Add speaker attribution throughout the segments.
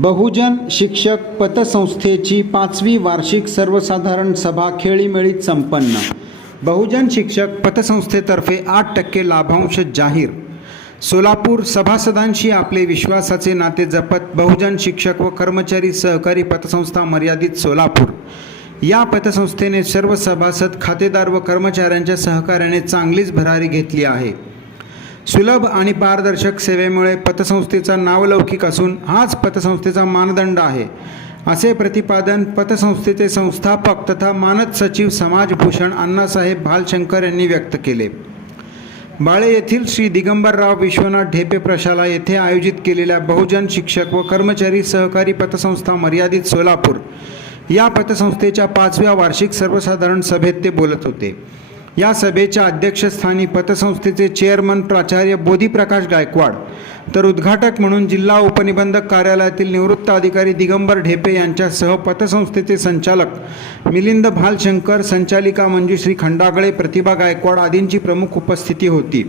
Speaker 1: बहुजन शिक्षक पतसंस्थेची पाचवी वार्षिक सर्वसाधारण सभा खेळीमेळीत संपन्न. बहुजन शिक्षक पतसंस्थेतर्फे आठ टक्के लाभांश जाहीर. सोलापूर सभासदांशी आपले विश्वासाचे नाते जपत बहुजन शिक्षक व कर्मचारी सहकारी पतसंस्था मर्यादित सोलापूर. या पतसंस्थेने सर्व सभासद खातेदार व कर्मचाऱ्यांच्या सहकार्याने चांगलीच भरारी घेतली आहे. सुलभ आणि पारदर्शक सेवेमुळे पतसंस्थेचा नावलौकिक असून हाच पतसंस्थेचा मानदंड आहे. असे प्रतिपादन पतसंस्थेचे संस्थापक तथा मानद सचिव समाजभूषण अण्णासाहेब भालशंकर यांनी व्यक्त केले. बाळे येथील श्री दिगंबरराव विश्वनाथ ढेपे प्रशाला येथे आयोजित केलेल्या बहुजन शिक्षक व कर्मचारी सहकारी पतसंस्था मर्यादित सोलापूर या पतसंस्थेच्या पाचव्या वार्षिक सर्वसाधारण सभेत ते बोलत होते. या सभेच्या अध्यक्षस्थानी पतसंस्थेचे चेअरमन प्राचार्य बोधीप्रकाश गायकवाड तर उद्घाटक म्हणून जिल्हा उपनिबंधक कार्यालयातील निवृत्त अधिकारी दिगंबर ढेपे यांच्यासह पतसंस्थेचे संचालक मिलिंद भालशंकर संचालिका मंजुश्री खंडागळे प्रतिभा गायकवाड आदींची प्रमुख उपस्थिती होती.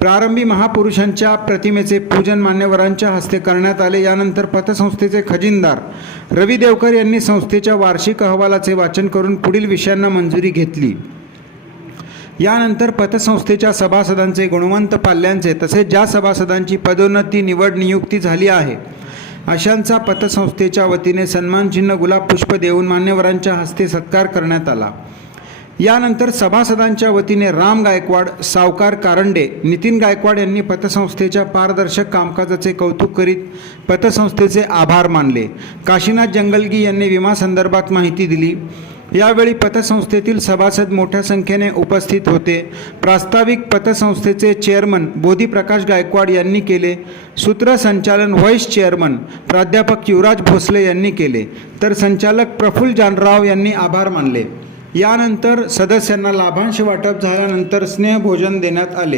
Speaker 1: प्रारंभी महापुरुषांच्या प्रतिमेचे पूजन मान्यवरांच्या हस्ते करण्यात आले. यानंतर पतसंस्थेचे खजिनदार रवी देवकर यांनी संस्थेच्या वार्षिक अहवालाचे वाचन करून पुढील विषयांना मंजुरी घेतली. यानंतर पतसंस्थेच्या सभासदांचे गुणवंत पाल्यांचे तसेच ज्या सभासदांची पदोन्नती निवड नियुक्ती झाली आहे अशांचा पतसंस्थेच्या वतीने सन्मानचिन्ह गुलाब पुष्प देऊन मान्यवरांच्या हस्ते सत्कार करण्यात आला. यानंतर सभासदांच्या वतीने राम गायकवाड सावकार कारंडे नितीन गायकवाड यांनी पतसंस्थेच्या पारदर्शक कामकाजाचे कौतुक करीत पतसंस्थेचे आभार मानले. काशीनाथ जंगलगी यांनी विमा संदर्भात माहिती दिली. यावेळी पतसंस्थेतील सभासद मोठ्या संख्येने उपस्थित होते. प्रास्ताविक पतसंस्थेचे चेअरमन बोधीप्रकाश गायकवाड यांनी केले. सूत्रसंचालन व्हाईस चेअरमन प्राध्यापक युवराज भोसले यांनी केले. तर संचालक प्रफुल्ल जानराव यांनी आभार मानले. यानंतर सदस्यांना लाभांश वाटप झाल्यानंतर स्नेहभोजन देण्यात आले.